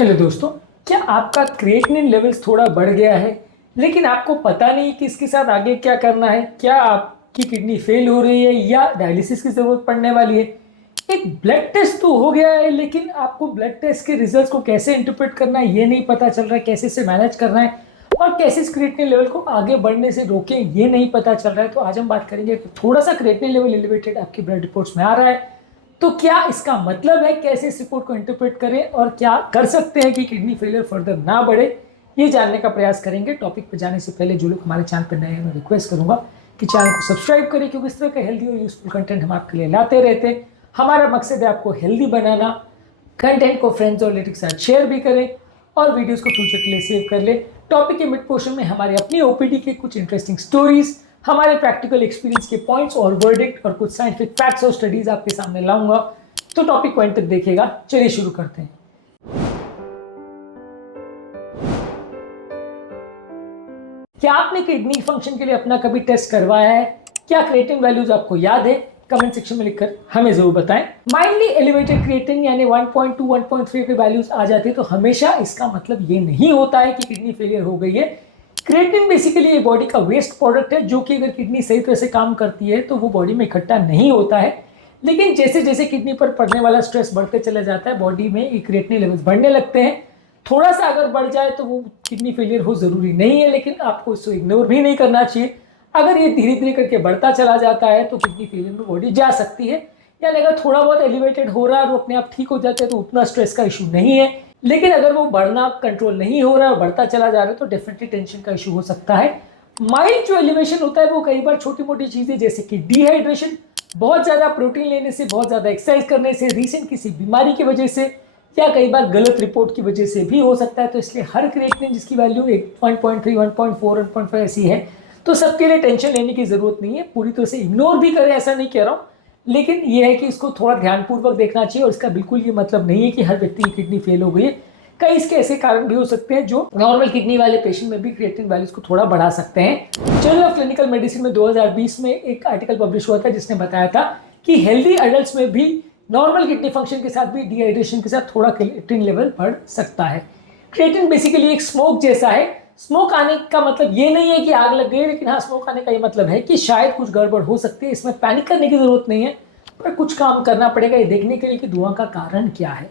Hello दोस्तों, क्या आपका क्रिएटिनिन लेवल्स थोड़ा बढ़ गया है लेकिन आपको पता नहीं कि इसके साथ आगे क्या करना है? क्या आपकी किडनी फेल हो रही है या डायलिसिस की ज़रूरत पड़ने वाली है? एक ब्लड टेस्ट तो हो गया है लेकिन आपको ब्लड टेस्ट के रिजल्ट्स को कैसे इंटरप्रेट करना है ये नहीं पता चल रहा है, कैसे से मैनेज करना है और कैसे इस क्रिएटिनिन लेवल को आगे बढ़ने से रोकें ये नहीं पता चल रहा है। तो आज हम बात करेंगे कि थोड़ा सा क्रिएटिनिन लेवल एलिवेटेड आपकी ब्लड रिपोर्ट्स में आ रहा है तो क्या इसका मतलब है, कैसे इस रिपोर्ट को इंटरप्रेट करें और क्या कर सकते हैं कि किडनी फेलियर फर्दर ना बढ़े, ये जानने का प्रयास करेंगे। टॉपिक पे जाने से पहले जो लोग हमारे चैनल पर नए हैं मैं रिक्वेस्ट करूंगा कि चैनल को सब्सक्राइब करें, क्योंकि इस तरह का हेल्दी और यूजफुल कंटेंट हम आपके लिए लाते रहते हैं। हमारा मकसद है आपको हेल्दी बनाना। कंटेंट को फ्रेंड्स और रिलेटिव के साथ शेयर भी करें और वीडियोस को फ्यूचर के लिए सेव कर ले। टॉपिक के मिड पोर्शन में हमारी अपनी ओपीडी के कुछ इंटरेस्टिंग स्टोरीज, हमारे प्रैक्टिकल एक्सपीरियंस के पॉइंट्स और वर्डिक्ट और कुछ साइंटिफिक फैक्ट्स और स्टडीज आपके सामने लाऊंगा। तो टॉपिक पॉइंट तक देखिएगा। चलिए शुरू करते हैं। क्या आपने किडनी फंक्शन के लिए अपना कभी टेस्ट करवाया है? क्या क्रिएटिनिन वैल्यूज आपको याद है? कमेंट सेक्शन में लिखकर हमें जरूर बताएं। माइल्डली एलिवेटेड क्रिएटिनिन यानी 1.2 1.3 के वैल्यूज आ जाते हैं तो हमेशा इसका मतलब ये नहीं होता है कि किडनी फेलियर हो गई है। क्रिएटिनिन बेसिकली बॉडी का वेस्ट प्रोडक्ट है जो कि अगर किडनी सही तरह से काम करती है तो वो बॉडी में इकट्ठा नहीं होता है, लेकिन जैसे जैसे किडनी पर पड़ने वाला स्ट्रेस बढ़ते चला जाता है बॉडी में क्रिएटिनिन लेवल्स बढ़ने लगते हैं। थोड़ा सा अगर बढ़ जाए तो वो किडनी फेलियर हो जरूरी नहीं है, लेकिन आपको इसको इग्नोर भी नहीं करना चाहिए। अगर ये धीरे धीरे करके बढ़ता चला जाता है तो किडनी फेलियर में बॉडी जा सकती है। यानी अगर थोड़ा बहुत एलिवेटेड हो रहा है और वो अपने आप ठीक हो जाते हैं तो उतना स्ट्रेस का इशू नहीं है, लेकिन अगर वो बढ़ना कंट्रोल नहीं हो रहा है और बढ़ता चला जा रहा है तो डेफिनेटली टेंशन का इशू हो सकता है। माइल्ड जो एलिवेशन होता है वो कई बार छोटी मोटी चीजें जैसे कि डिहाइड्रेशन, बहुत ज्यादा प्रोटीन लेने से, बहुत ज्यादा एक्सरसाइज करने से, रीसेंट किसी बीमारी की वजह से या कई बार गलत रिपोर्ट की वजह से भी हो सकता है। तो इसलिए हर क्रिएटिनिन जिसकी वैल्यू 1.3 1.4 1.5 ऐसी है तो सबके लिए टेंशन लेने की जरूरत नहीं है। पूरी तरह से इग्नोर भी करें ऐसा नहीं कह रहा हूँ, लेकिन यह है कि इसको थोड़ा ध्यानपूर्वक देखना चाहिए और इसका बिल्कुल ये मतलब नहीं है कि हर व्यक्ति की किडनी फेल हो गई है। कई इसके ऐसे कारण भी हो सकते हैं जो नॉर्मल किडनी वाले पेशेंट में भी क्रिएटिनिन वैल्यूज को थोड़ा बढ़ा सकते हैं। जर्नल ऑफ क्लिनिकल मेडिसिन में 2020 में एक आर्टिकल पब्लिश हुआ था जिसने बताया था कि हेल्दी एडल्ट्स में भी नॉर्मल किडनी फंक्शन के साथ भी डिहाइड्रेशन के साथ थोड़ा क्रिएटिनिन लेवल बढ़ सकता है। क्रिएटिनिन बेसिकली एक स्मोक जैसा है। स्मोक आने का मतलब ये नहीं है कि आग लग गई, लेकिन हाँ स्मोक आने का ये मतलब है कि शायद कुछ गड़बड़ हो सकती है। इसमें पैनिक करने की जरूरत नहीं है, पर कुछ काम करना पड़ेगा ये देखने के लिए कि धुआं का कारण क्या है।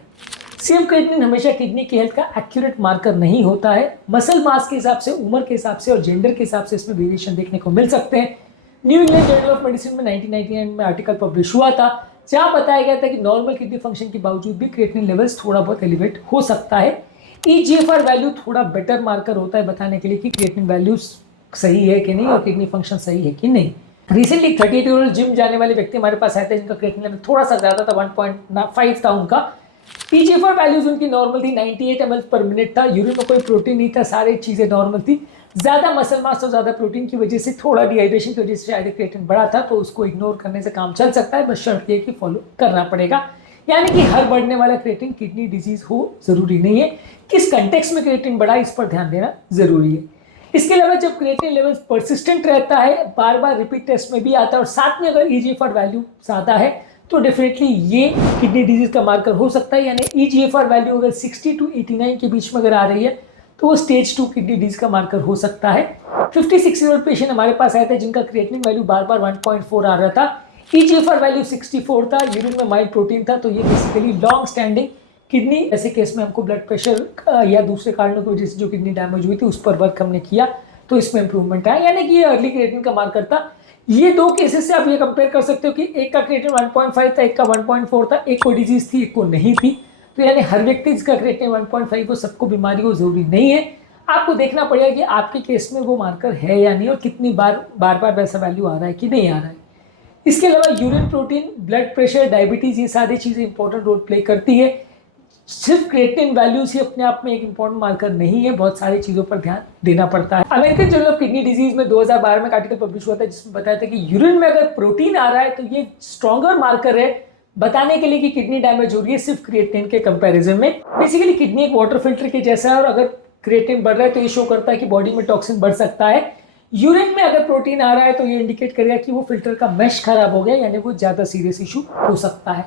सेम क्रिएटिनिन हमेशा किडनी की हेल्थ का एक्यूरेट मार्कर नहीं होता है। मसल मास के हिसाब से, उम्र के हिसाब से और जेंडर के हिसाब से इसमें वेरिएशन देखने को मिल सकते हैं। New England journal of medicine में 1999 में आर्टिकल पब्लिश हुआ था जहां बताया गया था कि नॉर्मल किडनी फंक्शन के बावजूद भी क्रिएटिनिन लेवल्स थोड़ा बहुत एलिवेट हो सकता है। ईजीएफआर वैल्यू थोड़ा बेटर मार्कर होता है बताने के लिए कि क्रिएटिनिन वैल्यू सही है कि नहीं और किडनी फंक्शन सही है कि नहीं। रिसेंटली 38 ईयर ओल्ड जिम जाने वाले व्यक्ति हमारे पास आए थे जिनका क्रिएटिनिन लेवल थोड़ा सा ज्यादा था, 1.5 था उनका। ईजीएफआर वैल्यूज उनकी नॉर्मल थी, 98 ml पर मिनट था। यूरिन में कोई प्रोटीन नहीं था, सारी चीजें नॉर्मल थी। ज्यादा मसल मास और ज्यादा प्रोटीन की वजह से, थोड़ा डिहाइड्रेशन की वजह से शायद क्रिएटिनिन बढ़ा था, तो उसको इग्नोर करने से काम चल सकता है, बस शर्त ये कि फॉलो करना पड़ेगा। यानी कि हर बढ़ने वाला क्रिएटिनिन किडनी डिजीज हो जरूरी नहीं है। किस कंटेक्स्ट में क्रिएटिनिन बढ़ा इस पर ध्यान देना जरूरी है। इसके अलावा जब क्रिएटिनिन लेवल परसिस्टेंट रहता है, बार बार रिपीट टेस्ट में भी आता है और साथ में अगर ईजीएफआर वैल्यू ज्यादा है तो डेफिनेटली ये किडनी डिजीज का मार्कर हो सकता है। यानी ईजीएफआर वैल्यू अगर 60 to 89 के बीच में अगर आ रही है तो वो स्टेज 2 किडनी डिजीज का मार्कर हो सकता है। 56 ईयर ओल्ड पेशेंट हमारे पास आए थे जिनका क्रिएटिनिन वैल्यू बार बार 1.4 आ रहा था, ईजीएफआर वैल्यू 64 था, यूरिन में माइल्ड प्रोटीन था। तो ये बेसिकली लॉन्ग स्टैंडिंग किडनी, ऐसे केस में हमको ब्लड प्रेशर या दूसरे कारणों की वजह से जो किडनी डैमेज हुई थी उस पर वर्क हमने किया तो इसमें इंप्रूवमेंट आया। यानी कि ये अर्ली क्रिएटिनिन का मार्कर था। ये दो केसेस से आप ये कंपेयर कर सकते हो कि एक का क्रिएटिनिन 1.5 था, एक का 1.4 था, एक को डिजीज थी, एक को नहीं थी। तो यानी हर व्यक्ति जिसका क्रिएटिनिन 1.5 हो सबको बीमारी हो जरूरी नहीं है। आपको देखना पड़ेगा कि आपके केस में वो मार्कर है या नहीं और कितनी बार बार वैसा वैल्यू आ रहा है कि नहीं आ रहा है। इसके अलावा urine protein, blood pressure, diabetes, ये सारी चीजें इंपॉर्टेंट रोल प्ले करती है। सिर्फ क्रिएटिनिन वैल्यूज ही अपने आप में एक इंपॉर्टेंट मार्कर नहीं है, बहुत सारी चीजों पर ध्यान देना पड़ता है। American journal of kidney disease में 2012 में एक आर्टिकल पब्लिश हुआ था जिसमें बताया था कि यूरिन में अगर प्रोटीन आ रहा है तो ये स्ट्रॉन्गर मार्कर है बताने के लिए कि किडनी डैमेज हो रही है सिर्फ क्रिएटिनिन के कंपैरिजन में। बेसिकली किडनी एक वाटर फिल्टर के जैसा है और अगर क्रिएटिनिन बढ़ रहा है तो ये शो करता है कि बॉडी में टॉक्सिन बढ़ सकता है। यूरिन में अगर प्रोटीन आ रहा है तो ये इंडिकेट करेगा कि वो फिल्टर का मैश खराब हो गया, यानी वो ज्यादा सीरियस इशू हो सकता है।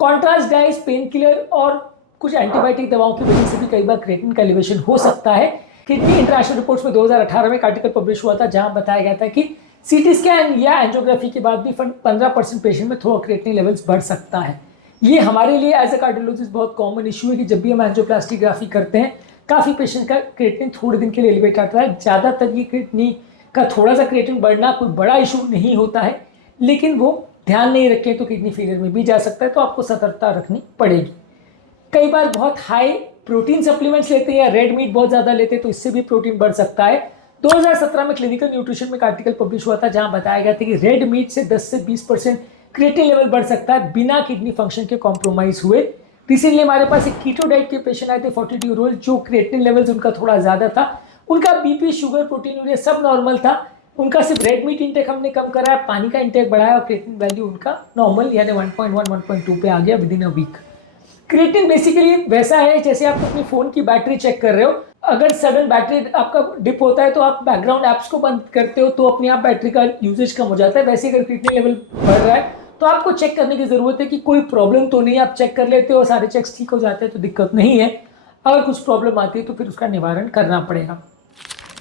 कॉन्ट्रास्ट डाइज, पेन किलर और कुछ एंटीबायोटिक दवाओं की वजह से भी कई बार क्रिएटिनिन का एलिवेशन हो सकता है। किडनी इंटरनेशनल रिपोर्ट्स में 2018 में एक आर्टिकल पब्लिश हुआ था जहां बताया गया था कि सीटी स्कैन या एंजियोग्राफी के बाद भी 15% पेशेंट में थोड़ा क्रिएटिनिन लेवल्स बढ़ सकता है। ये हमारे लिए एज ए कार्डियोलॉजिस्ट बहुत कॉमन इशू है कि जब भी हम एंजियोप्लास्टिग्राफी करते हैं काफ़ी पेशेंट का क्रिएटिनिन थोड़े दिन के लिए एलिवेट आता है। ज़्यादातर ये क्रिएटिनिन का थोड़ा सा क्रिएटिनिन बढ़ना कोई बड़ा इशू नहीं होता है, लेकिन वो ध्यान नहीं रखें तो किडनी फेलियर में भी जा सकता है, तो आपको सतर्कता रखनी पड़ेगी। कई बार बहुत हाई प्रोटीन सप्लीमेंट्स लेते हैं या रेड मीट बहुत ज़्यादा लेते हैं तो इससे भी प्रोटीन बढ़ सकता है। 2017 में क्लिनिकल न्यूट्रिशन में एक आर्टिकल पब्लिश हुआ था जहां बताया गया था कि रेड मीट से 10 से 20% क्रिएटिनिन लेवल बढ़ सकता है बिना किडनी फंक्शन के कॉम्प्रोमाइज हुए। रिसेंटली हमारे पास एक कीटो डाइट के पेशेंट आए थे 42 ईयर ओल्ड, जो क्रिएटिनिन लेवल्स उनका थोड़ा ज़्यादा था, उनका बीपी, शुगर, प्रोटीन, यूरिया सब नॉर्मल था। उनका सिर्फ रेड मीट इंटेक हमने कम कराया, पानी का इंटेक बढ़ाया और क्रिएटिनिन वैल्यू उनका नॉर्मल यानी 1.1 1.2 पे आ गया within a week. Creatinine basically वैसा है जैसे आप अपनी फोन की बैटरी चेक कर रहे हो, अगर सडन बैटरी आपका डिप होता है तो आप बैकग्राउंड ऐप्स को बंद करते हो तो अपने आप बैटरी का यूजेज कम हो जाता है। वैसे अगर क्रिएटिनिन लेवल बढ़ रहा है तो आपको चेक करने की जरूरत है कि कोई प्रॉब्लम तो नहीं। आप चेक कर लेते हो, सारे चेक्स ठीक हो जाते हैं तो दिक्कत नहीं है। अगर कुछ प्रॉब्लम आती है तो फिर उसका निवारण करना पड़ेगा।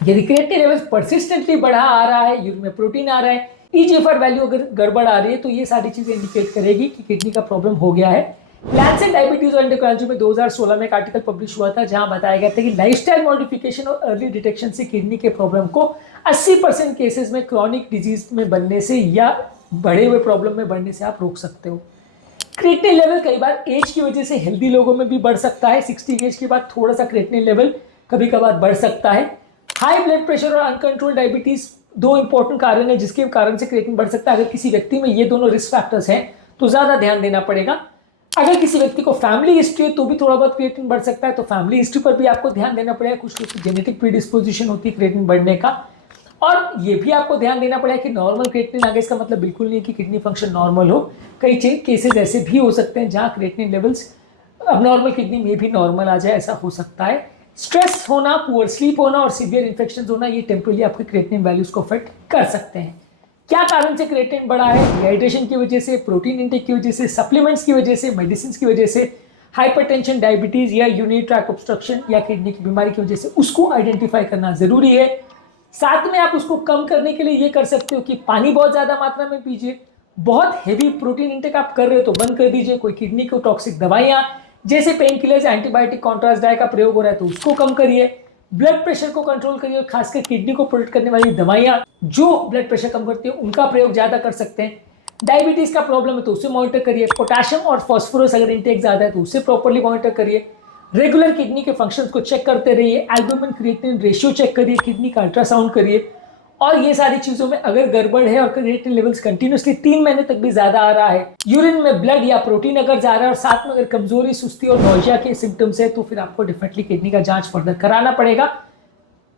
यदि क्रिएटिनिन लेवल परसिस्टेंटली बढ़ा आ रहा है, यूरिन में प्रोटीन आ रहा है, ईजीएफआर वैल्यू अगर गड़बड़ आ रही है तो ये सारी चीजें इंडिकेट करेगी कि किडनी का प्रॉब्लम हो गया है। लैंसेट डायबिटीज और एंडोक्राइनोलॉजी में 2016 में एक आर्टिकल पब्लिश हुआ था जहां बताया गया था कि लाइफस्टाइल मॉडिफिकेशन और अर्ली डिटेक्शन से किडनी के प्रॉब्लम को 80% केसेस में क्रॉनिक डिजीज में बनने से या बढ़े हुए प्रॉब्लम में बढ़ने से आप रोक सकते हो। क्रिएटिनिन लेवल कई बार एज की वजह से हेल्दी लोगों में भी बढ़ सकता है। 60 एज के बाद थोड़ा सा क्रिएटिनिन लेवल कभी कभार बढ़ सकता है। हाई ब्लड प्रेशर और अनकंट्रोल डायबिटीज दो इंपॉर्टेंट कारण है जिसके कारण से क्रिएटिनिन बढ़ सकता है। अगर किसी व्यक्ति में ये दोनों रिस्क फैक्टर्स हैं तो ज्यादा ध्यान देना पड़ेगा। अगर किसी व्यक्ति को फैमिली हिस्ट्री है तो भी थोड़ा बहुत क्रिएटिनिन बढ़ सकता है, तो फैमिली हिस्ट्री पर भी आपको ध्यान देना पड़ेगा। कुछ लोग की जेनेटिक प्रीडिस्पोजिशन होती है क्रिएटिनिन बढ़ने का, और ये भी आपको ध्यान देना पड़ेगा कि नॉर्मल क्रिएटिनिन आगे इसका मतलब बिल्कुल नहीं कि किडनी फंक्शन नॉर्मल हो। कई केसेस ऐसे भी हो सकते हैं जहां क्रिएटिनिन लेवल्स अब नॉर्मल किडनी में भी नॉर्मल आ जाए, ऐसा हो सकता है। स्ट्रेस होना, पुअर स्लीप होना और सीवियर इन्फेक्शन होना ये टेम्परली आपके क्रिएटिनिन वैल्यूज को अफेक्ट कर सकते हैं। क्या कारण से क्रिएटिनिन बढ़ा है? डिहाइड्रेशन की वजह से, प्रोटीन इंटेक की वजह से, सप्लीमेंट्स की वजह से, मेडिसिन की वजह से, हाइपरटेंशन, डायबिटीज या यूरिनरी ट्रैक्ट ऑब्स्ट्रक्शन या किडनी की बीमारी की वजह से, उसको आइडेंटिफाई करना जरूरी है। साथ में आप उसको कम करने के लिए ये कर सकते हो कि पानी बहुत ज्यादा मात्रा में पीजिए। बहुत हेवी प्रोटीन इंटेक आप कर रहे हो तो बंद कर दीजिए। कोई किडनी को टॉक्सिक दवाइयां जैसे pain killers, antibiotic, contrast die का प्रयोग हो रहा है तो उसको कम करिए। ब्लड प्रेशर को कंट्रोल करिए, खासकर किडनी को प्रोटेक्ट करने वाली दवाइयां जो ब्लड प्रेशर कम करती है उनका प्रयोग ज्यादा कर सकते हैं। डायबिटीज का प्रॉब्लम है तो उसे मॉनिटर करिए। पोटेशियम और फास्फोरस अगर इंटेक ज्यादा है तो उसे प्रॉपर्ली मॉनिटर करिए। रेगुलर किडनी के फंक्शंस को चेक करते रहिए। एल्बुमिन क्रिएटिनिन रेशियो चेक करिए, किडनी का अल्ट्रासाउंड करिए। और ये सारी चीजों में अगर गड़बड़ है और क्रिएटिनिन लेवल्स कंटिन्यूसली 3 महीने तक भी ज्यादा आ रहा है, यूरिन में ब्लड या प्रोटीन अगर जा रहा है और साथ में अगर कमजोरी, सुस्ती और नौजिया के सिम्टम्स है तो फिर आपको डेफिनेटली किडनी का जांच फर्दर कराना पड़ेगा।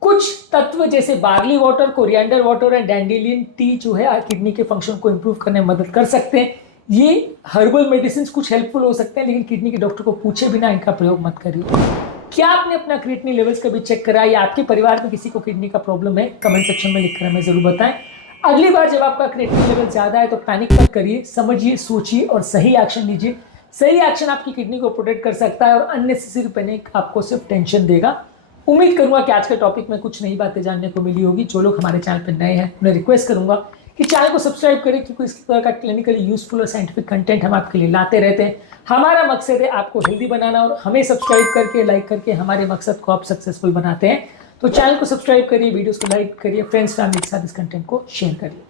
कुछ तत्व जैसे barley water, coriander water and dandelion T जो है किडनी के फंक्शन को इंप्रूव करने में मदद कर सकते हैं। ये हर्बल मेडिसिन कुछ हेल्पफुल हो सकते हैं, लेकिन किडनी के डॉक्टर को पूछे बिना इनका प्रयोग मत करिए। क्या आपने अपना क्रिएटिनिन लेवल्स कभी चेक करा या आपके परिवार में किसी को किडनी का प्रॉब्लम है? कमेंट सेक्शन में लिखकर हमें जरूर बताएं। अगली बार जब आपका क्रिएटिनिन लेवल ज्यादा है तो पैनिक मत करिए, समझिए, सोचिए और सही एक्शन लीजिए। सही एक्शन आपकी किडनी को प्रोटेक्ट कर सकता है और अननेसेसरी पैनिक आपको सिर्फ टेंशन देगा। उम्मीद करूंगा कि आज के टॉपिक में कुछ नई बातें जानने को मिली होगी। जो लोग हमारे चैनल पर नए हैं उन्हें रिक्वेस्ट करूंगा कि चैनल को सब्सक्राइब करें, क्योंकि इस तरह का क्लिनिकली यूजफुल और साइंटिफिक कंटेंट हम आपके लिए लाते रहते हैं। हमारा मकसद है आपको हेल्दी बनाना और हमें सब्सक्राइब करके, लाइक करके हमारे मकसद को आप सक्सेसफुल बनाते हैं। तो चैनल को सब्सक्राइब करिए, वीडियोस को लाइक करिए, फ्रेंड्स फैमिली के साथ इस कंटेंट को शेयर करिए।